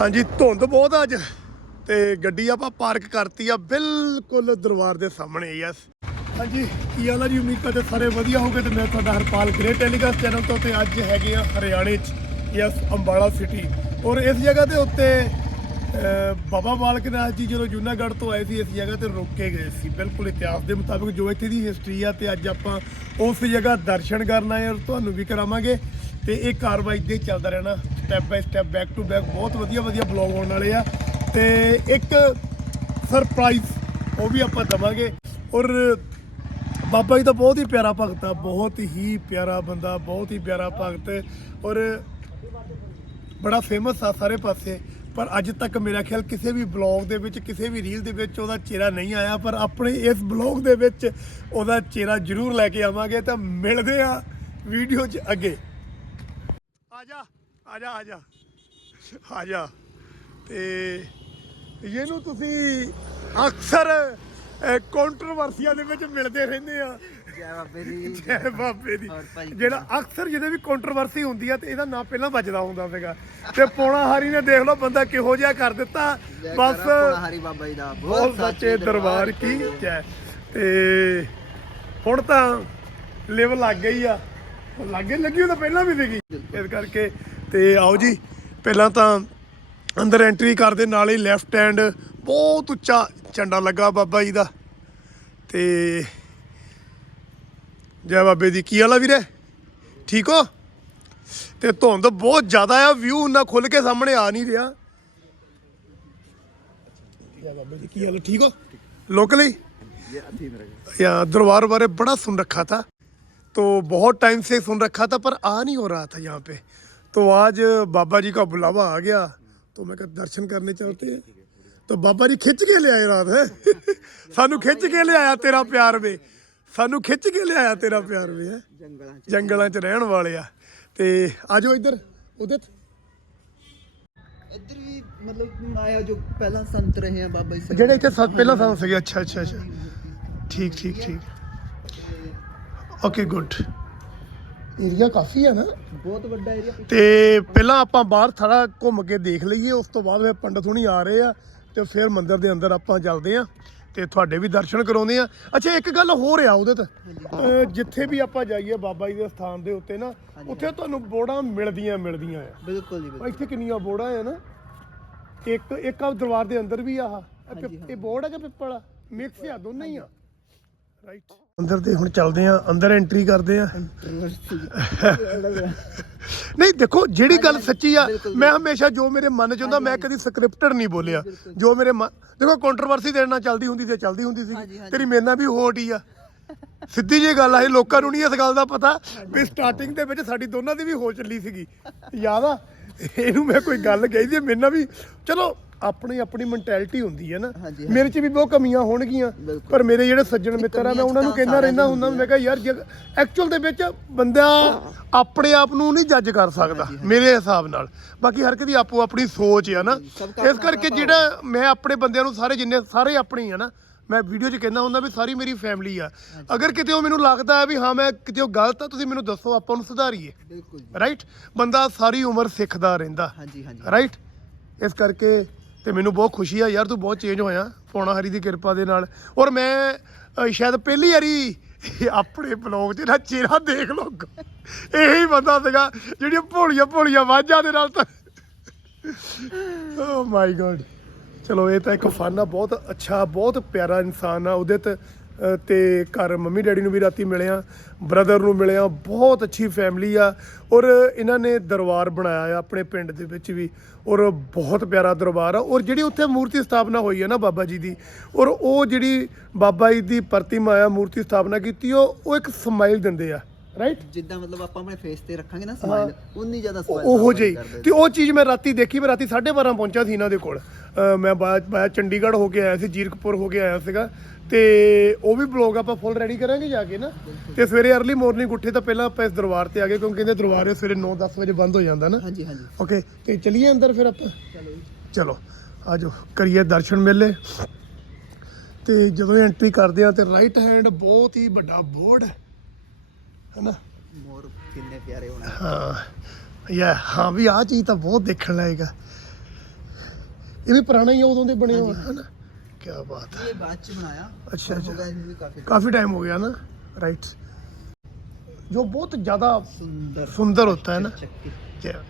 ਹਾਂਜੀ, ਧੁੰਦ ਬਹੁਤ ਆ ਅੱਜ। ਤੇ ਗੱਡੀ ਆਪਾਂ ਪਾਰਕ ਕਰਤੀ ਆ ਬਿਲਕੁਲ ਦਰਬਾਰ ਦੇ ਸਾਹਮਣੇ ਯਸ ਹਾਂਜੀ, ਕੀ ਹਾਲ ਆ ਜੀ? ਉਮੀਦ ਕਰਦੇ ਸਾਰੇ ਵਧੀਆ ਹੋਗੇ ਤੇ ਮੈਂ ਤੁਹਾਡਾ ਹਰਪਾਲ ਗ੍ਰੇਟ ਟੈਲੀਕਾਸਟ ਚੈਨਲ ਤੋਂ ਤੇ ਅੱਜ ਹੈਗੇ ਆ ਹਰਿਆਣੇ ਚ ਯੈਸ ਅੰਬਾਲਾ ਸਿਟੀ ਔਰ ਇਸ ਜਗ੍ਹਾ ਦੇ ਉੱਤੇ ਬਾਬਾ ਬਾਲਕ ਨਾਥ ਜੀ ਜਦੋਂ ਜੂਨਾਗੜ੍ਹ ਤੋਂ ਆਏ ਸੀ, ਇਸ ਜਗ੍ਹਾ ਤੇ ਰੁਕ ਕੇ ਗਏ ਸੀ। ਬਿਲਕੁਲ ਇਤਿਹਾਸ ਦੇ ਮੁਤਾਬਿਕ ਜੋ ਇੱਥੇ ਦੀ ਹਿਸਟਰੀ ਆ ਤੇ ਅੱਜ ਆਪਾਂ ਉਸ ਜਗ੍ਹਾ ਦਰਸ਼ਨ ਕਰਨ ਆਏ ਔਰ ਤੁਹਾਨੂੰ ਵੀ ਕਰਾਵਾਂਗੇ। ਤੇ ਇਹ ਕਾਰਵਾਈ ਇੱਦਾਂ ਹੀ ਚੱਲਦਾ ਰਹਿਣਾ step by step back to back ਬਹੁਤ ਵਧੀਆ ਵਧੀਆ ਬਲੌਗ ਆਉਣ ਵਾਲੇ ਆ। ਤੇ ਇੱਕ ਸਰਪ੍ਰਾਈਜ਼ ਉਹ ਵੀ ਆਪਾਂ ਦਵਾਂਗੇ। ਔਰ ਬਾਬਾ ਜੀ ਤਾਂ ਬਹੁਤ ਹੀ ਪਿਆਰਾ ਭਗਤ ਆ, ਬਹੁਤ ਹੀ ਪਿਆਰਾ ਬੰਦਾ, ਬਹੁਤ ਹੀ ਪਿਆਰਾ ਭਗਤ। ਔਰ ਬੜਾ ਫੇਮਸ ਆ ਸਾਰੇ ਪਾਸੇ। ਪਰ ਅੱਜ ਤੱਕ ਮੇਰਾ ਖਿਆਲ ਕਿਸੇ ਵੀ ਬਲੌਗ ਦੇ ਵਿੱਚ, ਕਿਸੇ ਵੀ ਰੀਲ ਦੇ ਵਿੱਚ ਉਹਦਾ ਚਿਹਰਾ ਨਹੀਂ ਆਇਆ। ਪਰ ਆਪਣੇ ਇਸ ਬਲੌਗ ਦੇ ਵਿੱਚ ਉਹਦਾ ਚਿਹਰਾ ਜ਼ਰੂਰ ਲੈ ਕੇ ਆਵਾਂਗੇ। ਤਾਂ ਮਿਲਦੇ ਆ ਵੀਡੀਓ 'ਚ ਅੱਗੇ। ਆ ਜਾ ਆ ਜਾ ਆ ਜਾ ਆ ਜਾ ਤੇ ਇਹਨੂੰ ਤੁਸੀਂ ਅਕਸਰ ਕੰਟਰੋਵਰਸੀਆਂ ਦੇ ਵਿੱਚ ਮਿਲਦੇ ਰਹਿੰਦੇ ਆ। ਜੈ ਬਾਬੇ ਦੀ। ਜੈ ਬਾਬੇ ਦੀ। ਹੋਰ ਭਾਈ ਜਿਹੜਾ ਅਕਸਰ ਜਿਹਦੇ ਵੀ ਕੰਟਰੋਵਰਸੀ ਹੁੰਦੀ ਆ ਤੇ ਇਹਦਾ ਨਾਂ ਪਹਿਲਾਂ ਵੱਜਦਾ ਹੁੰਦਾ ਸੀਗਾ। ਤੇ ਪੋਣਾ ਹਾਰੀ ਨੇ ਦੇਖ ਲਓ ਬੰਦਾ ਕਿਹੋ ਜਿਹਾ ਕਰ ਦਿੱਤਾ। ਬਸ ਹਰੀ ਬਾਬਾ ਜੀ ਦਾ। ਬਹੁਤ ਸੱਚੇ ਦਰਬਾਰ ਕੀ ਜੈ। ਤੇ ਹੁਣ ਤਾਂ ਲੈਵਲ ਲੱਗ ਗਈ ਆ। ਲਾਗੇ ਲੱਗੀ ਉਹ ਪਹਿਲਾਂ ਵੀ ਸੀਗੀ। ਇਸ ਕਰਕੇ ਤੇ ਆਓ ਜੀ ਪਹਿਲਾਂ ਤਾਂ ਅੰਦਰ ਐਂਟਰੀ ਕਰਦੇ ਨਾਲ ਹੀ ਲੈਫਟ ਹੈਂਡ ਬਹੁਤ ਉੱਚਾ ਝੰਡਾ ਲੱਗਾ ਬਾਬਾ ਜੀ ਦਾ। ਤੇ ਜੈ ਬਾਬੇ ਦੀ ਕੀ ਹਾਲਾ ਵੀਰੇ? ਠੀਕ ਹੋ? ਤੇ ਧੁੰਦ ਬਹੁਤ ਜ਼ਿਆਦਾ ਆ ਵਿਊ ਨਾ ਖੁੱਲ ਕੇ ਸਾਹਮਣੇ ਆ ਨਹੀਂ ਰਿਹਾ। ਜੈ ਬਾਬੇ ਦੀ ਕੀ ਹਾਲ ਠੀਕ ਹੋ? ਲੋਕਲੀ ਯਾ ਦਰਬਾਰ ਬਾਰੇ ਬੜਾ ਸੁਣ ਰੱਖਾ ਥਾ तो बहुत टाइम से सुन रखा था पर आ नहीं हो रहा था यहाँ पे तो आज बाबा जी का बुलावा आ गया तो मैं कहा दर्शन करने चलते हैं तो बाबा जी खिंच के ले आए रात है सानू खिंच के ले आया तेरा प्यार में सानू खिंच के ले आया तेरा प्यार में है ਜੰਗਲਾਂ ਚ ਜੰਗਲਾਂ 'ਚ ਰਹਿਣ ਵਾਲੇ ਆ ਤੇ ਆਜੋ ਇੱਧਰ ਉਦਿਤ ਇੱਧਰ ਵੀ ਮਤਲਬ ਆਇਆ ਜੋ ਪਹਿਲਾਂ ਸੰਤ ਰਹੇ ਆ ਬਾਬਾ ਜੀ ਸਿੰਘ ਜਿਹੜੇ ਇੱਥੇ ਸੱਤ ਪਹਿਲਾਂ ਸਾਨੂੰ ਸੀਗੇ ਅੱਛਾ ਅੱਛਾ ਅੱਛਾ ਠੀਕ ਠੀਕ ਠੀਕ ਓਕੇ ਗੁੱਡ ਏਰੀਆ ਕਾਫੀ ਹੈ ਨਾ? ਬਹੁਤ ਵੱਡਾ ਏਰੀਆ ਤੇ ਪਹਿਲਾਂ ਆਪਾਂ ਬਾਹਰ ਥੜਾ ਘੁੰਮ ਕੇ ਦੇਖ ਲਈਏ ਉਸ ਤੋਂ ਬਾਅਦ ਫਿਰ ਪੰਡਤ ਹੁਣੀ ਆ ਰਹੇ ਆ ਤੇ ਫਿਰ ਮੰਦਿਰ ਦੇ ਅੰਦਰ ਆਪਾਂ ਚੱਲਦੇ ਆ ਤੇ ਤੁਹਾਡੇ ਵੀ ਦਰਸ਼ਨ ਕਰਾਉਂਦੇ ਆ। ਅੱਛਾ ਇੱਕ ਗੱਲ ਹੋ ਰਿਹਾ ਉਹਦੇ ਤੇ। ਜਿੱਥੇ ਵੀ ਆਪਾਂ ਜਾਈਏ ਬਾਬਾ ਜੀ ਦੇ ਸਥਾਨ ਦੇ ਉੱਤੇ ਨਾ ਉੱਥੇ ਤੁਹਾਨੂੰ ਬੋੜਾਂ ਮਿਲਦੀਆਂ ਮਿਲਦੀਆਂ ਆ। ਬਿਲਕੁਲ ਜੀ ਆ ਬਿਲਕੁਲ। ਇੱਥੇ ਕਿੰਨੀਆਂ ਬੋੜਾਂ ਆ ਨਾ? ਇੱਕ ਇੱਕ ਆ ਦਰਬਾਰ ਦੇ ਅੰਦਰ ਵੀ ਆ ਆਹ। ਇਹ ਬੋੜ ਆ ਕਿ ਪਿੱਪਲ ਆ? ਮਿਕਸ ਆ ਦੋਨੇ ਹੀ ਆ। ਰਾਈਟ ਅੰਦਰ ਤੇ ਹੁਣ ਚੱਲਦੇ ਆ ਅੰਦਰ ਐਂਟਰੀ ਕਰਦੇ ਆ। ਨਹੀਂ ਦੇਖੋ ਜਿਹੜੀ ਗੱਲ ਸੱਚੀ ਆ ਮੈਂ ਹਮੇਸ਼ਾ ਜੋ ਮੇਰੇ ਮਨ ਚ ਹੁੰਦਾ ਮੈਂ ਕਦੀ ਸਕ੍ਰਿਪਟਡ ਨਹੀਂ ਬੋਲਿਆ। ਜੋ ਮੇਰੇ ਦੇਖੋ ਕੰਟਰੋਵਰਸੀ ਦੇਣ ਨਾਲ ਚੱਲਦੀ ਹੁੰਦੀ ਤੇ ਚੱਲਦੀ ਹੁੰਦੀ ਸੀ। ਤੇਰੀ ਮੇਰੇ ਨਾਲ ਵੀ ਹੋਟ ਹੀ ਆ। ਸਿੱਧੀ ਜੀ ਗੱਲ ਆ ਇਹ ਲੋਕਾਂ ਨੂੰ ਨਹੀਂ ਇਸ ਗੱਲ ਦਾ ਪਤਾ ਵੀ ਸਟਾਰਟਿੰਗ ਦੇ ਵਿੱਚ ਸਾਡੀ ਦੋਨਾਂ ਦੀ ਵੀ ਹੋ ਚੱਲੀ ਸੀਗੀ। ਯਾਦ ਆ? ਇਹਨੂੰ ਮੈਂ ਕੋਈ ਗੱਲ ਕਹੀ ਸੀ ਮੇਰੇ ਨਾਲ ਵੀ ਚਲੋ ਆਪਣੀ ਆਪਣੀ ਮੈਂਟੈਲਿਟੀ ਹੁੰਦੀ ਹੈ ਨਾ। ਹਾਂਜੀ, ਮੇਰੇ 'ਚ ਵੀ ਬਹੁਤ ਕਮੀਆਂ ਹੋਣਗੀਆਂ ਬਿਲਕੁਲ। ਪਰ ਮੇਰੇ ਜਿਹੜੇ ਸੱਜਣ ਮਿੱਤਰ ਆ ਮੈਂ ਉਹਨਾਂ ਨੂੰ ਕਹਿੰਦਾ ਰਹਿੰਦਾ ਹੁੰਦਾ ਮੈਂ ਕਿਹਾ ਯਾਰ ਐਕਚੁਅਲ ਦੇ ਵਿੱਚ ਬੰਦਾ ਆਪਣੇ ਆਪ ਨੂੰ ਨਹੀਂ ਜੱਜ ਕਰ ਸਕਦਾ ਮੇਰੇ ਹਿਸਾਬ ਨਾਲ। ਬਾਕੀ ਹਰ ਕਿਸੇ ਦੀ ਆਪੋ ਆਪਣੀ ਸੋਚ ਆ ਨਾ। ਸਭ ਦਾ ਇਸ ਕਰਕੇ ਜਿਹੜਾ ਮੈਂ ਆਪਣੇ ਬੰਦਿਆਂ ਨੂੰ ਸਾਰੇ ਜਿੰਨੇ ਸਾਰੇ ਆਪਣੇ ਹੀ ਆ ਨਾ ਮੈਂ ਵੀਡੀਓ 'ਚ ਕਹਿੰਦਾ ਹੁੰਦਾ ਵੀ ਸਾਰੀ ਮੇਰੀ ਫੈਮਿਲੀ ਆ। ਅਗਰ ਕਿਤੇ ਉਹ ਮੈਨੂੰ ਲੱਗਦਾ ਹੈ ਵੀ ਹਾਂ ਮੈਂ ਕਿਤੇ ਉਹ ਗਲਤ ਆ ਤੁਸੀਂ ਮੈਨੂੰ ਦੱਸੋ ਆਪਾਂ ਉਹਨੂੰ ਸੁਧਾਰੀਏ। ਬਿਲਕੁਲ ਜੀ। ਰਾਈਟ ਬੰਦਾ ਸਾਰੀ ਉਮਰ ਸਿੱਖਦਾ ਰਹਿੰਦਾ। ਹਾਂਜੀ ਹਾਂਜੀ। ਰਾਈਟ ਇਸ ਕਰਕੇ ਤੇ ਮੈਨੂੰ ਬਹੁਤ ਖੁਸ਼ੀ ਆ ਯਾਰ ਤੂੰ ਬਹੁਤ ਚੇਂਜ ਹੋਇਆ ਪੌਣਾ ਹਰੀ ਦੀ ਕਿਰਪਾ ਦੇ ਨਾਲ। ਔਰ ਮੈਂ ਅ, ਸ਼ਾਇਦ ਪਹਿਲੀ ਵਾਰੀ ਆਪਣੇ ਬਲੌਗ 'ਚ ਨਾ ਚਿਹਰਾ ਦੇਖ ਲੋ ਇਹੀ ਬੰਦਾ ਸੀਗਾ ਜਿਹੜੀਆਂ ਭੋਲੀਆਂ ਭੋਲੀਆਂ ਵਾਜਾਂ ਦੇ ਨਾਲ ਤਾਂ ਓ ਮਾਈ ਗੋਡ ਚਲੋ ਇਹ ਤਾਂ ਇੱਕ ਫਨ ਆ ਬਹੁਤ ਅੱਛਾ ਬਹੁਤ ਪਿਆਰਾ ਇਨਸਾਨ ਆ ਉਹਦੇ ਤੇ ਤੇ ਘਰ ਮੰਮੀ ਡੈਡੀ ਨੂੰ ਵੀ ਰਾਤੀ ਮਿਲਿਆ ਬ੍ਰਦਰ ਨੂੰ ਮਿਲਿਆ ਬਹੁਤ ਅੱਛੀ ਫੈਮਿਲੀ ਆ। ਔਰ ਇਹਨਾਂ ਨੇ ਦਰਬਾਰ ਬਣਾਇਆ ਆ ਆਪਣੇ ਪਿੰਡ ਦੇ ਵਿੱਚ ਵੀ। ਔਰ ਬਹੁਤ ਪਿਆਰਾ ਦਰਬਾਰ ਆ। ਔਰ ਜਿਹੜੀ ਉੱਥੇ ਮੂਰਤੀ ਸਥਾਪਨਾ ਹੋਈ ਹੈ ਨਾ ਬਾਬਾ ਜੀ ਦੀ ਔਰ ਉਹ ਜਿਹੜੀ ਬਾਬਾ ਜੀ ਦੀ ਪ੍ਰਤਿਮਾ ਆ ਮੂਰਤੀ ਸਥਾਪਨਾ ਕੀਤੀ ਉਹ ਉਹ ਇੱਕ ਸਮਾਈਲ ਦਿੰਦੇ ਆ। ਰਾਈਟ ਜਿੱਦਾਂ ਮਤਲਬ ਆਪਾਂ ਆਪਣੇ ਫੇਸ ਤੇ ਰੱਖਾਂਗੇ ਨਾ ਸਮਾਈਲ ਉਨੀ ਜ਼ਿਆਦਾ ਸਮਾਈਲ ਉਹੋ ਜਿਹੀ। ਤੇ ਉਹ ਚੀਜ਼ ਮੈਂ ਰਾਤੀ ਦੇਖੀ ਮੈਂ ਰਾਤੀ 12:30 ਪਹੁੰਚਾ ਸੀ ਇਹਨਾਂ ਦੇ ਕੋਲ। ਮੈਂ ਬਾਅਦ ਚੰਡੀਗੜ੍ਹ ਹੋ ਕੇ ਆਇਆ ਸੀ ਜੀਰਕਪੁਰ ਹੋ ਕੇ ਆਇਆ ਸੀਗਾ। ਤੇ ਉਹ ਵੀ ਬਲੌਗ ਆਪਾਂ ਫੁੱਲ ਰੈਡੀ ਕਰਾਂਗੇ ਜਾ ਕੇ ਨਾ। ਤੇ ਸਵੇਰੇ अर्ਲੀ ਮਾਰਨਿੰਗ ਉੱਠੇ ਤਾਂ ਪਹਿਲਾਂ ਆਪਾਂ ਇਸ ਦਰਬਾਰ ਤੇ ਆ ਗਏ ਕਿਉਂਕਿ ਕਹਿੰਦੇ ਦਰਬਾਰ ਸਵੇਰੇ 9-10 ਵਜੇ ਬੰਦ ਹੋ ਜਾਂਦਾ ਨਾ। ਹਾਂਜੀ ਹਾਂਜੀ। ਓਕੇ ਤੇ ਚਲਿਏ ਅੰਦਰ ਫਿਰ ਆਪਾਂ? ਚਲੋ ਆਜੋ ਕਰੀਏ ਦਰਸ਼ਨ ਮੇਲੇ। ਤੇ ਜਦੋਂ ਐਂਟਰੀ ਕਰਦੇ ਆ ਤੇ ਰਾਈਟ ਹੈਂਡ ਬਹੁਤ ਹੀ ਵੱਡਾ ਬੋਰਡ ਹੈ। ਹਨਾ? ਮੋਰ ਕਿੰਨੇ ਪਿਆਰੇ ਹੋਣਾ। ਹਾਂ ਯਾ ਹਾਂ ਵੀ ਆ ਚੀਜ਼ ਤਾਂ ਬਹੁਤ ਦੇਖਣ ਲਾਇਕ ਆ। ਇਹ ਵੀ ਪੁਰਾਣਾ ਹੀ ਉਦੋਂ ਦੇ ਬਣੇ ਹੋਏ ਹਨ? ਕੀ ਬਾਤ ਹੈ ये बाद च बनाया अच्छा, और अच्छा। हो गया इन्हें भी काफी काफी टाइम हो गया ना राइट जो बहुत ज्यादा सुंदर सुंदर होता है ना चक्की Yeah.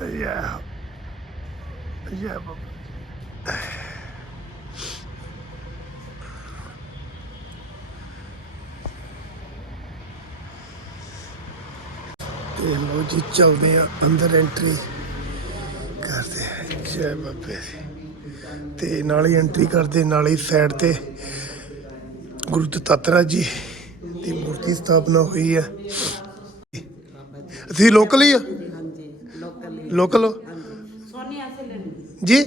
Yeah. Yeah. Bob. ਤੇ ਲੋ ਜੀ ਚਲਦੇ ਆ ਅੰਦਰ ਐਂਟਰੀ ਕਰਦੇ ਆ ਜੈ ਬਾਬੇ ਦੀ ਤੇ ਨਾਲ ਹੀ ਐਂਟਰੀ ਕਰਦੇ ਨਾਲ ਹੀ ਸਾਈਡ ਤੇ ਗੁਰੂ ਦਤਾਤਰਾ ਜੀ ਦੀ ਮੂਰਤੀ ਸਥਾਪਨਾ ਹੋਈ ਹੈ ਤੁਸੀਂ ਲੋਕਲ ਹੀ ਆ ਹਾਂਜੀ ਲੋਕਲ ਲੋਕਲ ਹੋ ਸੋਨੀਆ ਸੇ ਲੈਣੀ ਜੀ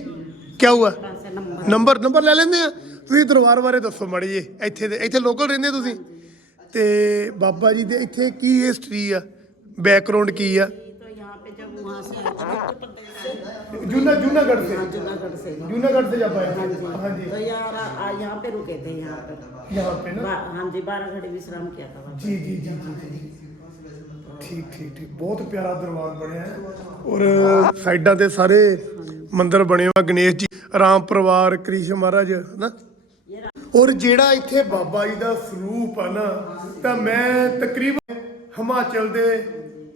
ਕੀ ਹੁਆ ਪੈਸੇ ਨੰਬਰ ਨੰਬਰ ਨੰਬਰ ਲੈ ਲੈਂਦੇ ਆ ਤੁਸੀਂ ਦਰਬਾਰ ਬਾਰੇ ਦੱਸੋ ਮਾੜੀ ਜੀ ਇੱਥੇ ਦੇ ਇੱਥੇ ਲੋਕਲ ਰਹਿੰਦੇ ਤੁਸੀਂ ਤੇ ਬਾਬਾ ਜੀ ਦੇ ਇੱਥੇ ਕੀ ਹਿਸਟਰੀ ਆ ਬੈਕਗ੍ਰਾਉਂਡ ਕੀ ਆ तो यहाँ पे जब वहाँ से आए थे उत्तर प्रदेश से ਜੂਨਾ जूनागढ़ से जूनागढ़ से जूनागढ़ से जब आए थे हाँ जी तो यार आ- यहाँ पे रुके थे यहाँ पे यहाँ पे ना बा- हाँ जी बारह घड़ी विश्राम किया था वहाँ ਜੀ ਜੀ ਜੀ ਜੀ ਜੀ ਠੀਕ ਠੀਕ ਠੀਕ ਬਹੁਤ ਪਿਆਰਾ ਦਰਬਾਰ ਬਣਿਆ ਹੈ ਔਰ ਸਾਈਡਾਂ ਤੇ ਸਾਰੇ ਮੰਦਿਰ ਬਣੇ ਹੋਏ ਆ ਗਣੇਸ਼ ਜੀ ਰਾਮ ਪਰਿਵਾਰ ਕ੍ਰਿਸ਼ਨ ਮਹਾਰਾਜ ਨਾ ਔਰ ਜਿਹੜਾ ਇੱਥੇ ਬਾਬਾ ਜੀ ਦਾ ਸਰੂਪ ਆ ਨਾ ਤਾਂ ਮੈਂ ਤਕਰੀਬਨ ਹਿਮਾਚਲ ਦੇ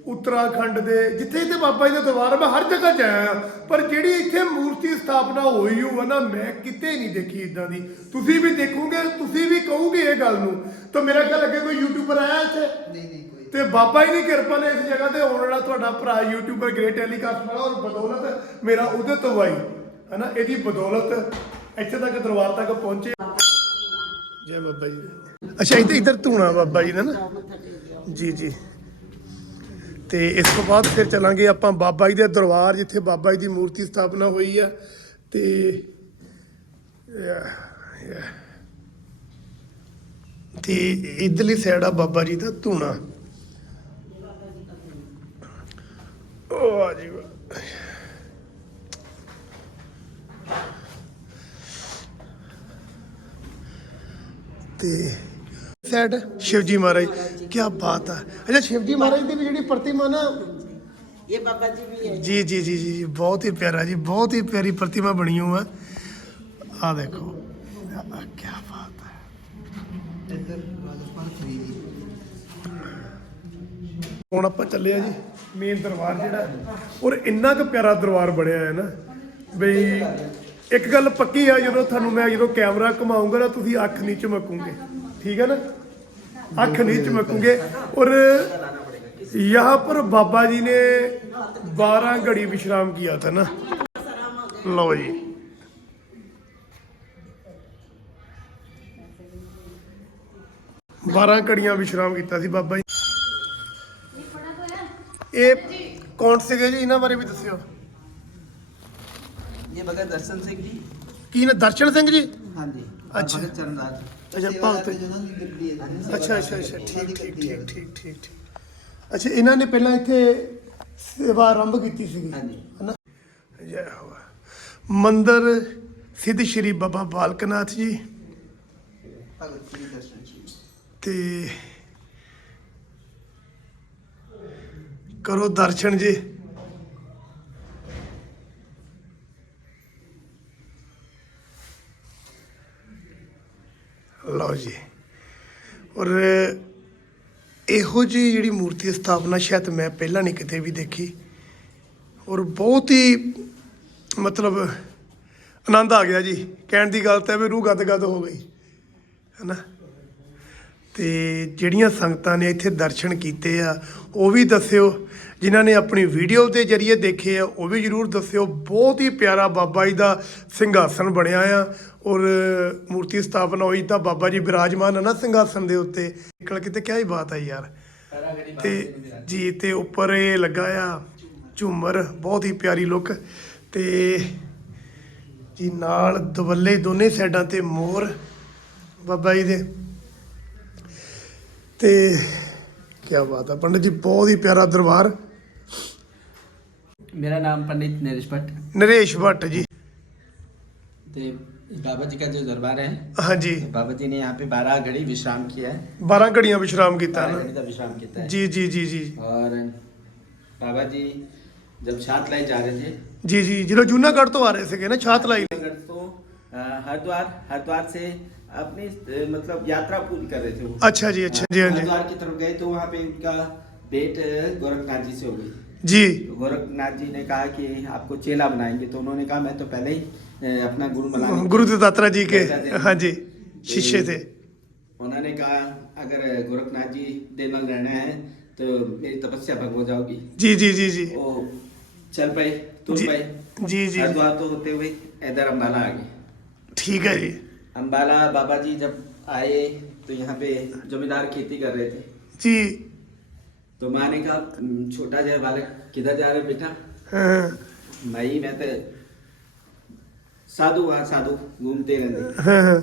ਉੱਤਰਾਖੰਡ ਦੇ ਜਿੱਥੇ ਇੱਥੇ ਬਾਬਾ ਜੀ ਦਾ ਦਰਬਾਰ ਮੈਂ ਹਰ ਜਗ੍ਹਾ 'ਚ ਆਇਆ ਪਰ ਜਿਹੜੀ ਇੱਥੇ ਮੂਰਤੀ ਸਥਾਪਨਾ ਹੋਈ ਹੋ ਨਾ ਮੈਂ ਕਿਤੇ ਨਹੀਂ ਦੇਖੀ ਇਦਾਂ ਦੀ। ਤੁਸੀਂ ਵੀ ਦੇਖੋਗੇ ਤੁਸੀਂ ਵੀ ਕਹੋਗੇ ਇਹ ਗੱਲ ਨੂੰ। ਤਾਂ ਮੇਰਾ ਖਿਆਲ ਅੱਗੇ ਕੋਈ ਯੂਟਿਊਬਰ ਆਇਆ ਇੱਥੇ? ਨਹੀਂ ਨਹੀਂ ਕੋਈ ਤੇ ਬਾਬਾ ਜੀ ਦੀ ਕਿਰਪਾ ਨੇ ਇਸ ਜਗ੍ਹਾ ਤੇ ਆਉਣ ਵਾਲਾ ਤੁਹਾਡਾ ਭਰਾ ਯੂਟਿਊਬਰ ਗ੍ਰੇਟ ਟੈਲੀਕਾਸਟ ਵਾਲਾ ਔਰ ਬਦੌਲਤ ਮੇਰਾ ਉਹਦੇ ਤੋਂ ਵਾਈ ਹਨਾ ਇਹਦੀ ਬਦੌਲਤ ਇੱਥੇ ਤੱਕ ਦਰਬਾਰ ਤੱਕ ਪਹੁੰਚੇ। ਜੈ ਬਾਬਾ ਜੀ। ਅੱਛਾ ਇੱਥੇ ਇੱਧਰ ਧੂਣਾ ਬਾਬਾ ਜੀ ਦਾ ਨਾ। ਜੀ ਜੀ। ਤੇ ਇਸ ਤੋਂ ਬਾਅਦ ਫਿਰ ਚੱਲਾਂਗੇ ਆਪਾਂ ਬਾਬਾ ਜੀ ਦੇ ਦਰਬਾਰ, ਜਿੱਥੇ ਬਾਬਾ ਜੀ ਦੀ ਮੂਰਤੀ ਸਥਾਪਨਾ ਹੋਈ ਆ। ਤੇ ਤੇ ਇਧਰਲੀ ਸਾਈਡ ਆ ਬਾਬਾ ਜੀ ਦਾ ਧੂਣਾ। ਉਹ ਆ ਜੀ ਵਾਹ। ਤੇ ਸਾਈਡ ਸ਼ਿਵਜੀ ਮਹਾਰਾਜ। ਕੀ ਬਾਤ ਹੈ। ਅੱਛਾ ਸ਼ਿਵਜੀ ਮਹਾਰਾਜ ਦੀ ਵੀ ਜਿਹੜੀ ਪ੍ਰਤੀਮਾ ਨਾ। ਇਹ ਬਾਬਾ ਜੀ ਵੀ ਹੈ। ਜੀ ਜੀ ਜੀ ਜੀ ਬਹੁਤ ਹੀ ਪਿਆਰਾ ਜੀ ਬਹੁਤ ਹੀ ਪਿਆਰੀ ਪ੍ਰਤੀਮਾ ਬਣੀ ਹੋਈ ਹੈ। ਆ ਦੇਖੋ। ਕੀ ਬਾਤ ਹੈ। ਇੱਧਰ ਰਾਜਪਾਲ ਹੁਣ ਆਪਾਂ ਚੱਲੇ ਆ ਜੀ ਮੇਨ ਦਰਬਾਰ ਜਿਹੜਾ। ਔਰ ਇੰਨਾ ਕੁ ਪਿਆਰਾ ਦਰਬਾਰ ਬਣਿਆ ਹੈ ਨਾ। ਬਈ ਇੱਕ ਗੱਲ ਪੱਕੀ ਆ ਜਦੋਂ ਤੁਹਾਨੂੰ ਮੈਂ ਜਦੋਂ ਕੈਮਰਾ ਘਮਾਉਂਗਾ ਨਾ ਤੁਸੀਂ ਅੱਖ ਨਹੀਂ ਚਮਕੂਗੇ ਠੀਕ ਹੈ ਨਾ? ਅੱਖ ਨਹੀਂ ਝਮਕੋਗੇ ਔਰ यहाँ पर बाबा जी ने 12 घड़ी विश्राम किया था ना लो जी ਬਾਰਾਂ ਘੜੀਆਂ ਵਿਸ਼ਰਾਮ ਕੀਤਾ ਸੀ ਬਾਬਾ ਜੀ ਇਹ ਕੌਣ ਸੀਗੇ ਜੀ ਇਹਨਾਂ ਬਾਰੇ ਵੀ ਦੱਸਿਓ ये भगत दर्शन सिंह जी ਕੀ ਨੇ ਦਰਸ਼ਨ ਸਿੰਘ ਜੀ हाँ जी अच्छा। भगत ਅੱਛਾ ਭਗਤ ਉਹਨਾਂ ਅੱਛਾ ਅੱਛਾ ਅੱਛਾ ਠੀਕ ਠੀਕ ਠੀਕ ਠੀਕ ਠੀਕ ਠੀਕ। ਅੱਛਾ ਇਹਨਾਂ ਨੇ ਪਹਿਲਾਂ ਇੱਥੇ ਸੇਵਾ ਆਰੰਭ ਕੀਤੀ ਸੀਗੀ? ਹਾਂਜੀ। ਹਨਾ? ਜੈ ਮੰਦਰ ਸਿੱਧ ਸ਼੍ਰੀ ਬਾਬਾ ਬਾਲਕਨਾਥ ਜੀ। ਜੀ ਦਰਸ਼ਨ ਜੀ। ਤੇ ਕਰੋ ਦਰਸ਼ਨ ਜੀ। ਲਓ ਜੀ। ਔਰ ਇਹੋ ਜੀ ਜਿਹੜੀ ਮੂਰਤੀ ਸਥਾਪਨਾ ਸ਼ਾਇਦ ਮੈਂ ਪਹਿਲਾਂ ਨਹੀਂ ਕਿਤੇ ਵੀ ਦੇਖੀ। ਔਰ ਬਹੁਤ ਹੀ ਮਤਲਬ ਆਨੰਦ ਆ ਗਿਆ ਜੀ। ਕਹਿਣ ਦੀ ਗੱਲ ਤਾਂ ਵੀ ਰੂਹ ਗਦ-ਗਦ ਹੋ ਗਈ। ਹੈਨਾ? ਤੇ ਜਿਹੜੀਆਂ ਸੰਗਤਾਂ ਨੇ ਇੱਥੇ ਦਰਸ਼ਨ ਕੀਤੇ ਆ, ਉਹ ਵੀ ਦੱਸਿਓ। ਜਿਨ੍ਹਾਂ ਨੇ ਆਪਣੀ ਵੀਡੀਓ ਦੇ ਜ਼ਰੀਏ ਦੇਖੇ ਆ, ਉਹ ਵੀ ਜਰੂਰ ਦੱਸਿਓ। ਬਹੁਤ ਹੀ ਪਿਆਰਾ ਬਾਬਾ ਜੀ ਦਾ ਸਿੰਘਾਸਨ ਬਣਿਆ ਆ। ਔਰ ਮੂਰਤੀ ਸਥਾਪਨਾ ਹੋਈ ਤਾਂ ਬਾਬਾ ਜੀ ਬਿਰਾਜਮਾਨ ਨਾ ਸਿੰਘਾਸਨ ਦੇ ਉੱਤੇ। ਨਿਕਲ ਕਿਤੇ ਕਿਆ ਹੀ ਬਾਤ ਹੈ ਯਾਰ। ਤੇ ਜੀ ਤੇ ਉੱਪਰ ਇਹ ਲੱਗਾ ਆ ਝੂਮਰ ਬਹੁਤ ਹੀ ਪਿਆਰੀ ਲੁੱਕ। ਤੇ ਜੀ ਨਾਲ ਦਵੱਲੇ ਦੋਨੇ ਸਾਈਡਾਂ ਤੇ ਮੋਰ ਬਾਬਾ ਜੀ ਦੇ। ਤੇ ਕੀ ਬਾਤ ਆ ਪੰਡਿਤ ਜੀ ਬਹੁਤ ਹੀ ਪਿਆਰਾ ਦਰਬਾਰ। ਮੇਰਾ ਨਾਮ ਪੰਡਿਤ ਨਰੇਸ਼ ਭੱਟ। ਨਰੇਸ਼ ਭੱਟ ਜੀ। ਤੇ बाबा जी का जो दरबार है हाँ जी। बाबा जी ने यहाँ पे बारह घड़ी विश्राम किया है। बारह घड़िया विश्राम किया विश्राम किया है। जी जी जी जी। और बाबा जी जब छात लाई जा रहे थे जी जी जो जूनागढ़ तो आ रहे थे ना छात लाई। जूनागढ़ तो हरिद्वार हरिद्वार से अपनी मतलब यात्रा पूरी कर रहे थे अच्छा जी अच्छा हाँ जी हरिद्वार की तरफ़ गए तो वहाँ पे उनका भेंट गोरखनाथ जी से हो गई। जी। गोरखनाथ जी ने कहा कि आपको चेला बनाएँगे तो उन्होंने कहा मैं तो पहले ही अपना गुरु बना गुरु दत्तात्रा जी के हाँ जी तो शिष्य थे। उन्होंने कहा अगर गोरखनाथ जी देना रहना है तो मेरी तपस्या भंग हो जाओगी। जी जी जी जी। ओ, चल पाए तुर पाए। जी जी। हरिद्वार तो होते हुए इधर अम्बाला आ गए। ठीक है जी। अम्बाला बाबा जी जब आए तो यहाँ पे जमींदार खेती कर रहे थे। जी। तो माँ ने कहा "हम्म, छोटा जय बालक किधर जा रहे बेटा? हाँ, भाई मैं तो साधु वहाँ साधु घूमते रहते। हाँ, हाँ।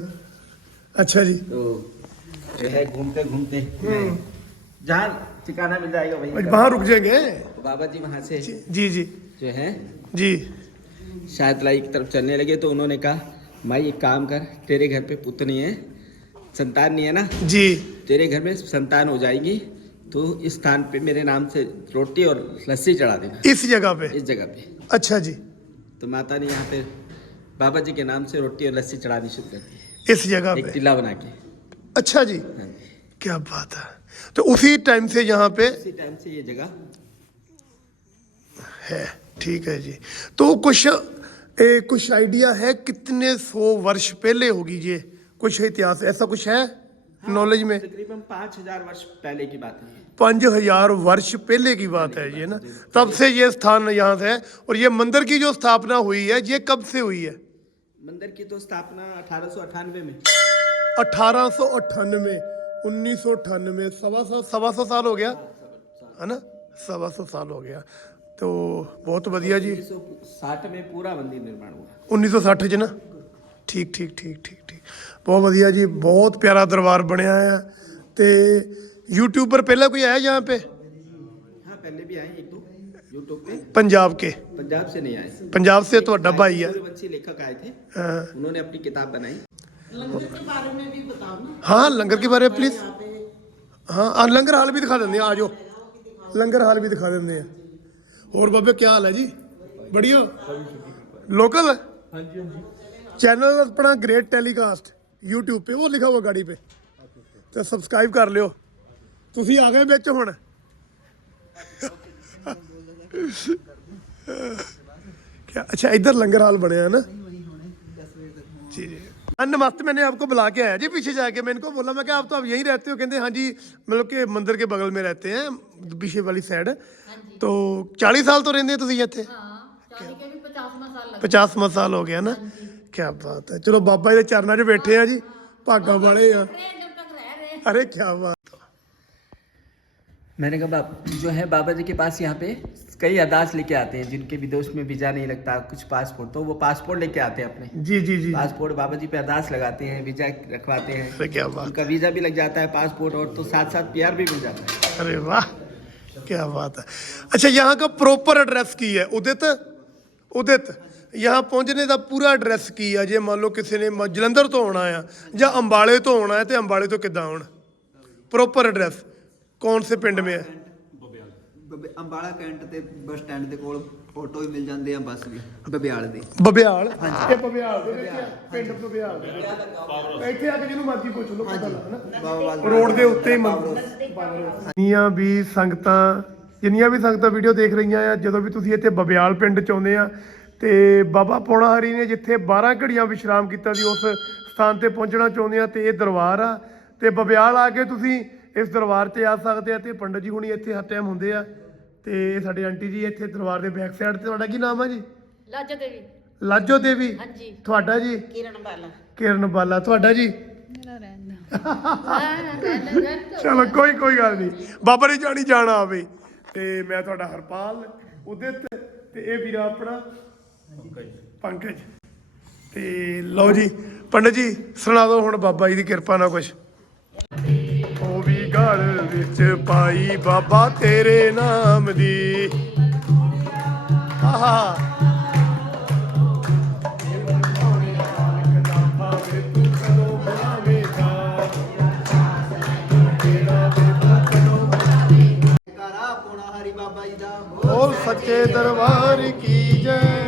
अच्छा जी। तो है घूमते घूमते। हम्म। जहाँ ठिकाना मिल जाएगा वहीं वहाँ रुक जाएँगे तो बाबा जी वहाँ से। जी जी जी। जो है। जी। शायद लाई की तरफ़ चलने लगे तो उन्होंने कहा माई एक काम कर तेरे घर पे पुत्र नहीं है। संतान नहीं है ना? जी। तेरे घर में संतान हो जाएगी। तो इस स्थान पे मेरे नाम से रोटी और लस्सी चढ़ा देना। इस जगह पे? इस जगह पे। अच्छा जी। तो माता ने यहाँ पे बाबा जी के नाम से रोटी और लस्सी चढ़ानी शुरू कर दी। इस जगह एक पे? टीला बना के। अच्छा जी। हाँ जी। क्या बात है। तो उसी टाइम से यहाँ पे? उसी टाइम से ये जगह है ठीक है जी। तो कुछ ए, कुछ आइडिया है कितने सौ वर्ष पहले होगी ये? कुछ इतिहास ऐसा कुछ है? हाँ, नॉलेज में। तकरीबन पाँच हज़ार वर्ष पहले की बात है। पाँच हज़ार वर्ष पहले की बात है ये ना? तब से ये स्थान यहाँ से है और ये मंदिर की जो स्थापना हुई है ये कब से हुई है? मंदिर की तो स्थापना अठारह में। अठारह सौ अठानवे उन्नीस सौ अठानवे सवा सौ सवा सौ साल हो गया? हाँ, है ना? सवा सौ साल हो गया। तो बहुत बढ़िया जी। साठ में पूरा मंदिर निर्माण हुआ। उन्नीस सौ साठ च ना? ठीक ठीक ठीक ठीक ठीक। ਬਹੁਤ ਵਧੀਆ ਜੀ ਬਹੁਤ ਪਿਆਰਾ ਦਰਬਾਰ ਬਣਿਆ ਆ ਤੇ ਯੂਟਿਊਬਰ ਪਹਿਲਾਂ ਕੋਈ ਆਇਆ यहाँ पे हाँ पहले भी आए एक दो यूट्यूब पे ਪੰਜਾਬ के पंजाब से नहीं आए ਪੰਜਾਬ से ਤੁਹਾਡਾ ਭਾਈ ਹੈ सूर्यवंशी लेखक आए थे हाँ उन्होंने अपनी किताब बनाई लंगर के बारे में भी बताओ ना हाँ लंगर के बारे में प्लीज यहाँ पे हाँ आ लंगर हाल भी दिखा देंगे आ जाओ लंगर हाल भी दिखा देंगे ਹੋਰ ਬਾਬੇ ਕੀ ਹਾਲ ਹੈ ਜੀ ਬੜੀਆ ਲੋਕਲ ਹੈ ਹਾਂਜੀ ਹਾਂਜੀ ਚੈਨਲ ਆਪਣਾ ਗ੍ਰੇਟ ਟੈਲੀਕਾਸਟ YouTube पे ਉਹ ਲਿਖਾ ਹੋਇਆ ਗਾੜੀ पे ਤੇ ਸਬਸਕ੍ਰਾਈਬ ਕਰ ਲਿਓ ਤੁਸੀਂ ਆ ਗਏ ਵਿੱਚ ਹੁਣ क्या अच्छा इधर लंगर हाल बने हैं ना जी जी हाँ, नमस्ते मैंने आपको बुला के आया जी पीछे जाके मैं इनको बोला मैं क्या आप तो अब यहीं रहते हो कहते हाँ जी मतलब कि मंदिर के बगल में रहते हैं पीछे वाली साइड तो चालीस साल तो रहते हैं ਤੁਸੀਂ ਇੱਥੇ ਚਾਲੀ ਕੇ ਵੀ 50ਵਾਂ ਸਾਲ ਲੱਗ 50ਵਾਂ ਸਾਲ ਹੋ ਗਿਆ ਨਾ ਕੀ ਬਾਤ ਹੈ ਚਲੋ ਬਾਬਾ ਜੀ ਦੇ ਚਰਨਾਂ 'ਚ ਬੈਠੇ ਆ ਜੀ ਭਾਗਾ ਵਾਲੇ ਆ ਰਹੇ ਜਦ ਤੱਕ ਰਹਿ ਰਹੇ ਅਰੇ ਕੀ ਬਾਤ मैंने कहा बाप जो है बाबा जी के पास यहाँ पे कई अरदास लेके आते हैं जिनके विदेश में वीजा नहीं लगता कुछ पासपोर्ट तो वो पासपोर्ट लेके आते हैं अपने जी जी जी पासपोर्ट बाबा जी पे अरदास लगाते हैं वीजा रखवाते हैं अरे क्या बात उनका वीजा भी लग जाता है पासपोर्ट और तो साथ साथ पीआर भी मिल जाता है अरे वाह क्या बात है अच्छा यहाँ का प्रॉपर एड्रेस की है उदित उदित यहाँ ਪਹੁੰਚਣੇ ਦਾ ਪੂਰਾ ਐਡਰੈਸ ਕੀ ਆ? ਜੇ ਮੰਨ ਲਓ ਕਿਸੇ ਨੇ ਮ- ਜਲੰਧਰ ਤੋਂ ਆਉਣਾ ਆ ਜਾਂ ਅੰਬਾਲੇ ਤੋਂ ਆਉਣਾ ਹੈ ਤੇ ਅੰਬਾਲੇ ਤੋਂ ਕਿੱਦਾਂ ਆਉਣ? ਪ੍ਰੋਪਰ ਐਡਰੈਸ ਕੌਣ ਸੇ ਪਿੰਡ ਮੇ ਹੈ ਬੱਬੇ- ਅੰਬਾਲਾ ਕੈਂਟ ਤੇ ਬੱਸ ਸਟੈਂਡ ਦੇ ਕੋਲ ਆਟੋ ਵੀ ਮਿਲ ਜਾਂਦੇ ਆ ਬੱਸ ਵੀ ਬਬਿਆਲ ਦੇ। ਬਬਿਆਲ? ਇਹ ਬਬਿਆਲ ਦੇ ਵਿੱਚ ਆ, ਪਿੰਡ ਬਬਿਆਲ ਦੇ ਵਿੱਚ ਇੱਥੇ ਆ ਕੇ ਜਿਹਨੂੰ ਮਰਜ਼ੀ ਪੁੱਛ ਲਓ ਪਤਾ ਰੋਡ ਦੇ ਉੱਤੇ ਹੀ ਮੰਦਰ ਜਿੰਨੀਆਂ ਵੀ ਸੰਗਤਾਂ ਜਿੰਨੀਆਂ ਵੀ ਸੰਗਤਾਂ ਵੀਡੀਓ ਦੇਖ ਰਹੀਆਂ ਆ ਜਦੋਂ ਵੀ ਤੁਸੀਂ ਇੱਥੇ ਬਬਿਆਲ ਪਿੰਡ ਚ ਆਉਂਦੇ ਆ ਤੇ ਬਾਬਾ ਪੋਣਾ ਹਰੀ ਨੇ ਜਿੱਥੇ 12 ਘੜੀਆਂ ਵਿਸ਼ਰਾਮ ਕੀਤਾ ਸੀ ਉਸ ਸਥਾਨ ਤੇ ਪਹੁੰਚਣਾ ਚਾਹੁੰਦੇ ਆ ਤੇ ਇਹ ਦਰਬਾਰ ਆ। ਤੇ ਬਬਿਆਲ ਆ ਕੇ ਤੁਸੀਂ ਇਸ ਦਰਬਾਰ ਤੇ ਆ ਸਕਦੇ ਆ ਤੇ ਪੰਡਤ ਜੀ ਹੁਣੀ ਇੱਥੇ ਹਰ ਟਾਈਮ ਹੁੰਦੇ ਆ। ਤੇ ਸਾਡੇ ਆਂਟੀ ਜੀ ਇੱਥੇ ਦਰਬਾਰ ਦੇ ਬੈਕ ਸਾਈਡ ਤੇ ਤੁਹਾਡਾ ਕੀ ਨਾਮ ਆ ਜੀ? ਲਾਜੋ ਦੇਵੀ। ਲਾਜੋ ਦੇਵੀ? ਹਾਂਜੀ। ਤੁਹਾਡਾ ਜੀ? ਕਿਰਨ ਬਾਲਾ। ਕਿਰਨ ਬਾਲਾ ਤੁਹਾਡਾ ਜੀ? ਚਲੋ ਕੋਈ ਕੋਈ ਗੱਲ ਨਹੀਂ। ਬਾਬਾ ਨੇ ਜਾਣੀ ਜਾਣਾ ਆਵੇ। ਤੇ ਮੈਂ ਤੁਹਾਡਾ ਹਰਪਾਲ ਉਦਿਤ ਤੇ ਇਹ ਵੀਰਾ ਆਪਣਾ। ਪੰਕਜ। ਤੇ ਲਓ ਜੀ ਪੰਡਤ ਜੀ ਸੁਣਾ ਦਿਓ ਹੁਣ ਬਾਬਾ ਜੀ ਦੀ ਕਿਰਪਾ ਨਾਲ ਕੁਝ ਉਹ ਵੀ ਘਰ ਵਿੱਚ ਪਾਈ ਬਾਬਾ ਤੇਰੇ ਨਾਮ ਦੀ। ਆਹਾ। ਕਾਰਾ ਪੋਣਾ ਹਰੀ ਬਾਬਾ ਜੀ ਦਾ ਬੋਲ ਸੱਚੇ ਦਰਬਾਰ ਕੀ ਜੈ।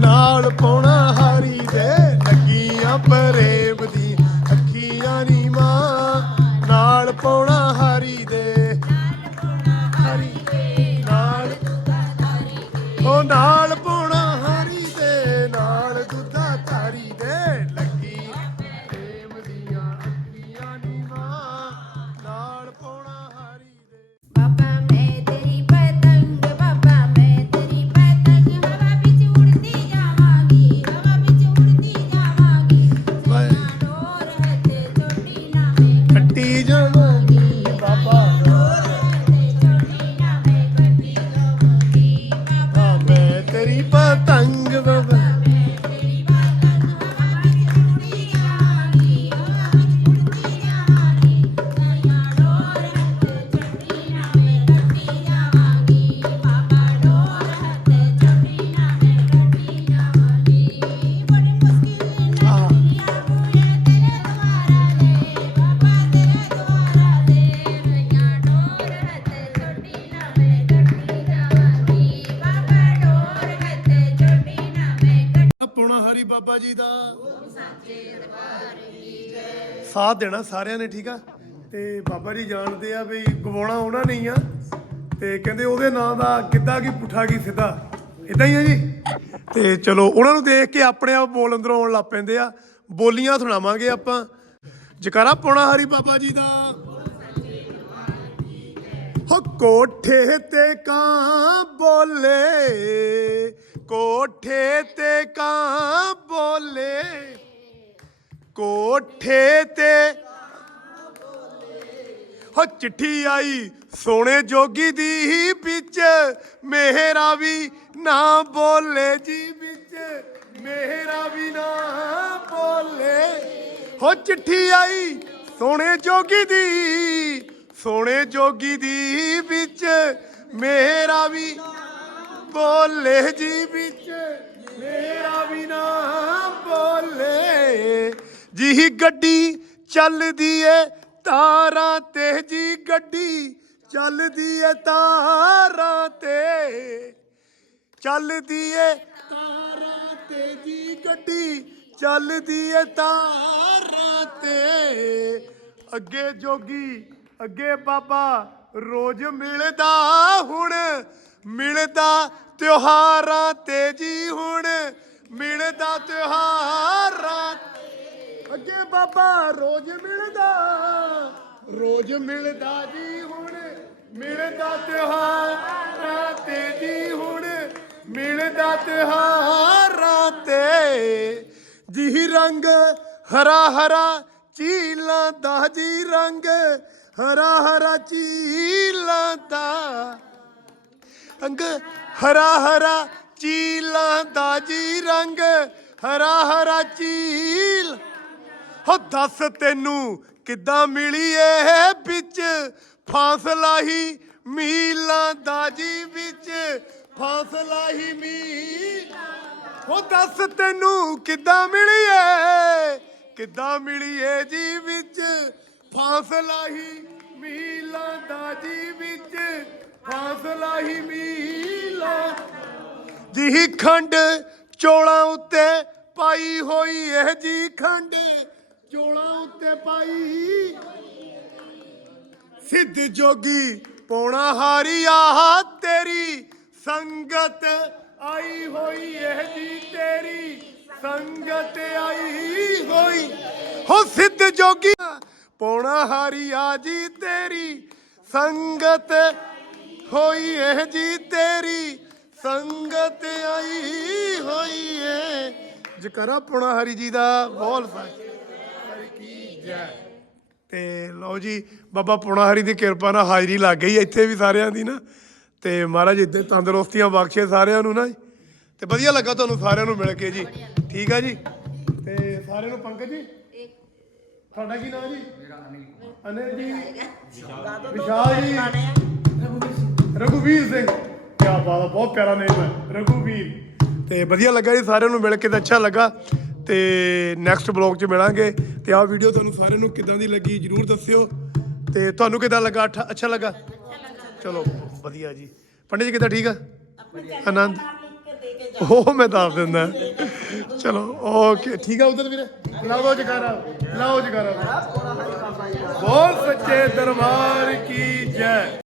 ਨਾਲ ਪਾਉਣਾ ਹਾਰੀ ਦੇ அப்பரே ਦਾ। ਸਾਥ ਦੇਣਾ ਸਾਰਿਆਂ ਨੇ, ਠੀਕ ਆ? ਤੇ ਬਾਬਾ ਜੀ ਜਾਣਦੇ ਆ ਵੀ ਗਵਾਉਣਾ ਉਹਨਾਂ ਨਹੀਂ ਆ। ਤੇ ਕਹਿੰਦੇ ਉਹਦੇ ਨਾਂ ਦਾ ਕਿੱਦਾਂ ਕੀ ਪੁੱਠਾ ਕੀ ਸਿੱਧਾ? ਇਦਾਂ ਹੀ ਆ ਜੀ? ਤੇ ਚਲੋ, ਉਹਨਾਂ ਨੂੰ ਦੇਖ ਕੇ ਆਪਣੇ ਆਪ ਬੋਲ ਅੰਦਰੋਂ ਆਉਣ ਲੱਗ ਪੈਂਦੇ ਆ। ਬੋਲੀਆਂ ਸੁਣਾਵਾਂਗੇ ਆਪਾਂ। ਜਕਾਰਾ ਪੋਣਾ ਹਰੀ ਬਾਬਾ ਜੀ ਦਾ। ਹੋ ਕੋਠੇ ਤੇ ਕਾਂ ਬੋਲੇ। ਕੋਠੇ ਤੇ ਕਾਂ ਬੋਲੇ। ਕੋਠੇ ਤੇ ਹੋ ਚਿੱਠੀ ਆਈ ਸੋਨੇ ਜੋਗੀ ਦੀ ਹੀ ਵਿੱਚ। ਮੇਰਾ ਵੀ ਨਾ ਬੋਲੇ ਜੀ ਵਿੱਚ। ਮੇਰਾ ਵੀ ਨਾ ਬੋਲੇ। ਹੋ ਚਿੱਠੀ ਆਈ ਸੋਹਣੇ ਜੋਗੀ ਦੀ। ਸੋਹਣੇ ਜੋਗੀ ਦੀ ਵਿੱਚ ਮੇਰਾ ਵੀ ਬੋਲੇ ਜੀ ਵਿੱਚ। ਮੇਰਾ ਵੀ ਨਾ ਬੋਲੇ। ਜੀ ਗੱਡੀ ਚੱਲਦੀ ਏ ਤਾਰਾਂ ਤੇ ਜੀ ਗੱਡੀ ਚੱਲਦੀ ਏ ਤਾਰਾਂ ਤੇ। ਚੱਲਦੀ ਏ ਤਾਰਾਂ ਤੇ ਜੀ ਗੱਡੀ ਚੱਲਦੀ ਏ ਤਾਰਾਂ ਤੇ। ਅੱਗੇ ਜੋਗੀ, ਅੱਗੇ ਬਾਬਾ ਰੋਜ਼ ਮਿਲਦਾ ਹੁਣ। ਮਿਲਦਾ ਤਿਉਹਾਰਾਂ ਤੇ ਜੀ ਹੁਣ, ਮਿਲਦਾ ਤਿਉਹਾਰਾਂ ਤੇ। ਅੱਗੇ ਬਾਬਾ, ਰੋਜ਼ ਮਿਲਦਾ ਰੋਜ਼ ਮਿਲਦਾ ਜੀ ਹੁਣ, ਮਿਲਦਾ ਤਿਉਹਾਰਾਂ ਤੇ ਜੀ ਹੁਣ, ਮਿਲਦਾ ਤਿਉਹਾਰਾਂ ਤੇ ਜੀ ਰੰਗ ਹਰਾ ਹਰਾ ਚੀਲਾਂ ਦਾ ਜੀ ਰੰਗ ਹਰਾ ਹਰਾ ਚੀਲਾਂ ਦਾ ਅੰਗ ਹਰਾ ਹਰਾ ਚੀਲਾਂ ਦਾ ਜੀ ਰੰਗ, ਹਰਾ ਹਰਾ ਚੀਲ ਹੋ ਦੱਸ ਤੈਨੂੰ ਕਿੱਦਾਂ ਮਿਲੀ ਇਹ ਵਿੱਚ? ਫਾਸਲਾ ਹੀ ਮੀਲਾਂ ਦਾ ਜੀ ਵਿੱਚ। ਫਾਸਲਾ ਹੀ ਮੀਲ। ਹੋ ਦੱਸ ਤੈਨੂੰ ਕਿੱਦਾਂ ਮਿਲੀ ਏ ਕਿੱਦਾਂ ਮਿਲੀ ਏ ਜੀ ਵਿੱਚ? ਫਾਸਲਾ ਹੀ ਮੀਲਾਂ ਦਾ ਜੀ ਵਿੱਚ। ਫਾਸਲਾ ਹੀ ਮੀਲਾਂ। ਜੀ ਖੰਡ ਚੋਲਾਂ ਉੱਤੇ ਪਾਈ ਹੋਈ, ਇਹ ਜੀ ਖੰਡ ਚੋਲਾਂ ਉੱਤੇ ਪਾਈ। ਸਿੱਧ ਜੋਗੀ ਪੌਣਾ ਹਾਰੀ, ਆਹ ਤੇਰੀ ਸੰਗਤ ਆਈ ਹੋਈ, ਇਹ ਜੀ ਤੇਰੀ ਸੰਗਤ ਆਈ ਹੋਈ। ਹੋ ਸਿੱਧ ਜੋਗੀ, ਪੌਣਾ ਹਾਰੀ ਆ ਜੀ ਤੇਰੀ ਸੰਗਤ ਹੋਈ ਇਹ ਜੀ ਤੇਰੀ ਸੰਗਤ ਆਈ ਹੋਈ ਏ ਜਕਰਾ ਪੌਣਾ ਹਰੀ ਜੀ ਦਾ ਬੋਲ ਸੱਚ ਹਰੀ ਕੀ ਜੈ। ਤੇ ਲਓ ਜੀ ਬਾਬਾ ਪੁਣਾ ਹਰੀ ਦੀ ਕਿਰਪਾ ਨਾਲ ਹਾਜ਼ਰੀ ਲੱਗ ਗਈ ਇੱਥੇ ਵੀ ਸਾਰਿਆਂ ਦੀ ਨਾ। ਤੇ ਮਹਾਰਾਜ ਇੱਦਾਂ ਤੰਦਰੁਸਤੀਆਂ ਬਖਸ਼ੇ ਸਾਰਿਆਂ ਨੂੰ ਨਾ ਤੇ ਵਧੀਆ ਲੱਗਾ ਤੁਹਾਨੂੰ ਸਾਰਿਆਂ ਨੂੰ ਮਿਲ ਕੇ ਜੀ। ਠੀਕ ਆ ਜੀ? ਤੇ ਸਾਰਿਆਂ ਨੂੰ ਪੰਕਜ ਜੀ? ਤੁਹਾਡਾ ਕੀ ਨਾਮ ਜੀ? ਮੇਰਾ ਅਨਿਲ ਅਨਿਲ ਜੀ। ਵਿਸ਼ਾਲ ਜੀ। ਰਘੂਵੀਰ ਸਿੰਘ। ਕੀ ਬਾਤ ਆ, ਬਹੁਤ ਪਿਆਰਾ ਨੇਮ ਹੈ, ਰਘੁਵੀਰ। ਤੇ ਵਧੀਆ ਲੱਗਾ ਜੀ ਸਾਰਿਆਂ ਨੂੰ ਮਿਲ ਕੇ ਤਾਂ ਅੱਛਾ ਲੱਗਾ। ਤੇ ਨੈਕਸਟ ਬਲੌਗ 'ਚ ਮਿਲਾਂਗੇ। ਤੇ ਆਹ ਵੀਡੀਓ ਤੁਹਾਨੂੰ ਸਾਰਿਆਂ ਨੂੰ ਕਿਦਾਂ ਦੀ ਲੱਗੀ ਜਰੂਰ ਦੱਸਿਓ। ਤੇ ਤੁਹਾਨੂੰ ਕਿਦਾਂ ਲੱਗਾ? ਅੱਛਾ ਲੱਗਾ? ਚਲੋ, ਵਧੀਆ ਜੀ। ਪੰਡਿਤ ਜੀ, ਕਿਦਾਂ ਠੀਕ ਆ? ਆਨੰਦ। ਉਹ ਮੈਂ ਦੱਸ ਦਿੰਦਾ। ਚਲੋ ਓਕੇ ਠੀਕ ਆ ਉਧਰ ਵੀਰੇ? ਲਾਓ ਜਕਾਰਾ ਲਾਓ ਜਕਾਰਾ ਬੋਲ ਸੱਚੇ ਦਰਬਾਰ ਕੀ ਜੈ।